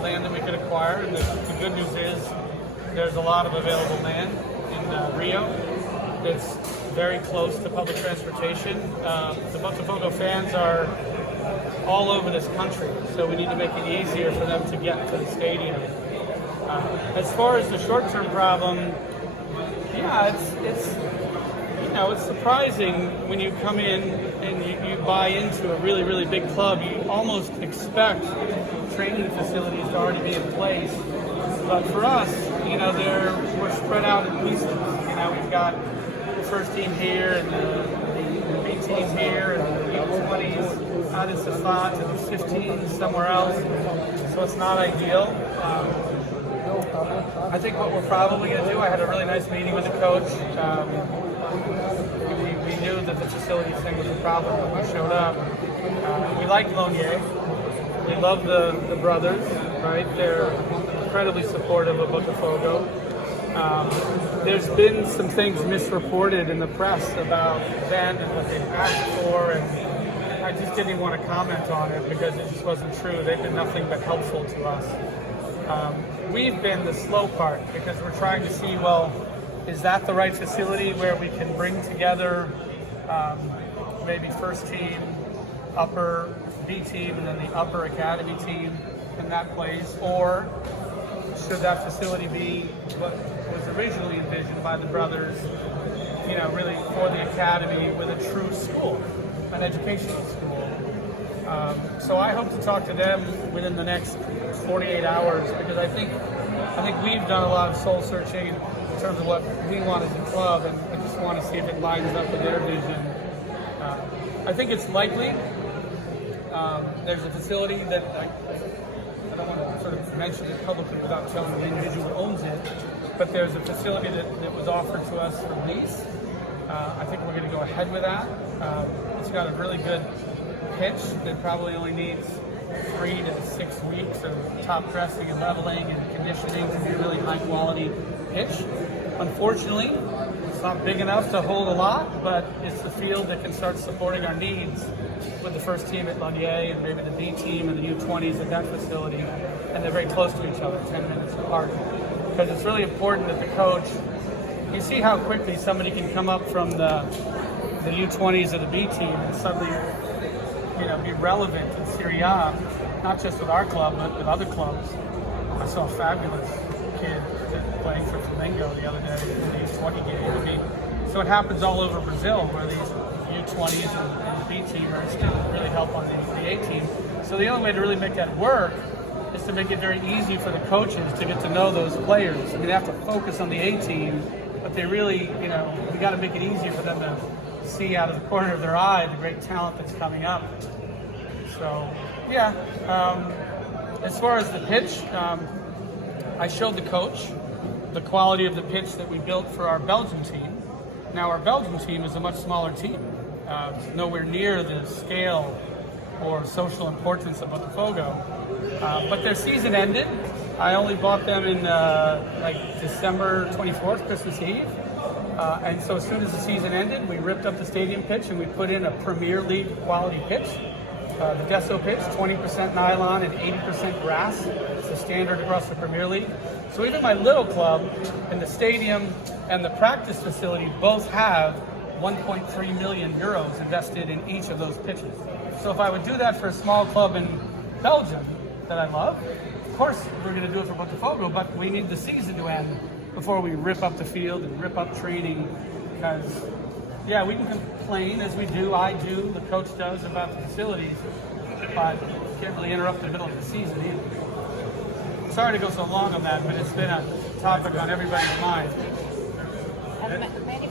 land that we could acquire. And the good news is there's a lot of available land in Rio. It's very close to public transportation. The Botafogo fans are all over this country, so we need to make it easier for them to get to the stadium. As far as the short-term problem, yeah, it's surprising when you come in and you buy into a really, really big club. You almost expect training facilities to already be in place. But for us, we're spread out in pieces. We've got the first team here and the B team here and the U20s out in Safat and the 15s somewhere else. So it's not ideal. I think what we're probably going to do, I had a really nice meeting with the coach. We knew that the facilities thing was a problem when we showed up. We like Lonier. We love the brothers, right? They're incredibly supportive of Botafogo. There's been some things misreported in the press about them and what they've asked for, and I just didn't even want to comment on it because it just wasn't true. They've been nothing but helpful to us. We've been the slow part because we're trying to see, well, is that the right facility where we can bring together maybe first team, upper B team, and then the upper academy team in that place? Or should that facility be what was originally envisioned by the brothers, really for the academy with a true school, an educational school? So I hope to talk to them within the next 48 hours because I think we've done a lot of soul searching in terms of what we want as a club, and I just want to see if it lines up with their vision. I think it's likely. There's a facility that I don't want to sort of mention it publicly without telling the individual who owns it, but there's a facility that was offered to us for lease. I think we're going to go ahead with that. It's got a really good pitch that probably only needs 3 to 6 weeks of top dressing and leveling and conditioning to be a really high quality pitch. Unfortunately, it's not big enough to hold a lot, but it's the field that can start supporting our needs with the first team at Lonier and maybe the B team and the U20s at that facility, and they're very close to each other, 10 minutes apart. Because it's really important that the coach, you see how quickly somebody can come up from the U20s or the B team and suddenly be relevant in Serie A, not just with our club, but with other clubs. I saw a fabulous kid playing for Flamengo the other day in the U20 game. So it happens all over Brazil where these U20s and the B teamers can really help on the A team. So the only way to really make that work is to make it very easy for the coaches to get to know those players. They have to focus on the A team, but they really, we got to make it easy for them to see out of the corner of their eye the great talent that's coming up. So, yeah. As far as the pitch, I showed the coach the quality of the pitch that we built for our Belgian team. Now, our Belgian team is a much smaller team, nowhere near the scale or social importance of Botafogo. But their season ended. I only bought them in December 24th, Christmas Eve. And so as soon as the season ended, we ripped up the stadium pitch and we put in a Premier League quality pitch. The Deso pitch, 20% nylon and 80% grass. It's the standard across the Premier League. So even my little club and the stadium and the practice facility both have 1.3 million euros invested in each of those pitches. So if I would do that for a small club in Belgium that I love, of course we're going to do it for Botafogo, but we need the season to end before we rip up the field and rip up training. Because, yeah, we can complain, as we do, I do, the coach does, about the facilities, but can't really interrupt the middle of the season either. Sorry to go so long on that, but it's been a topic on everybody's mind.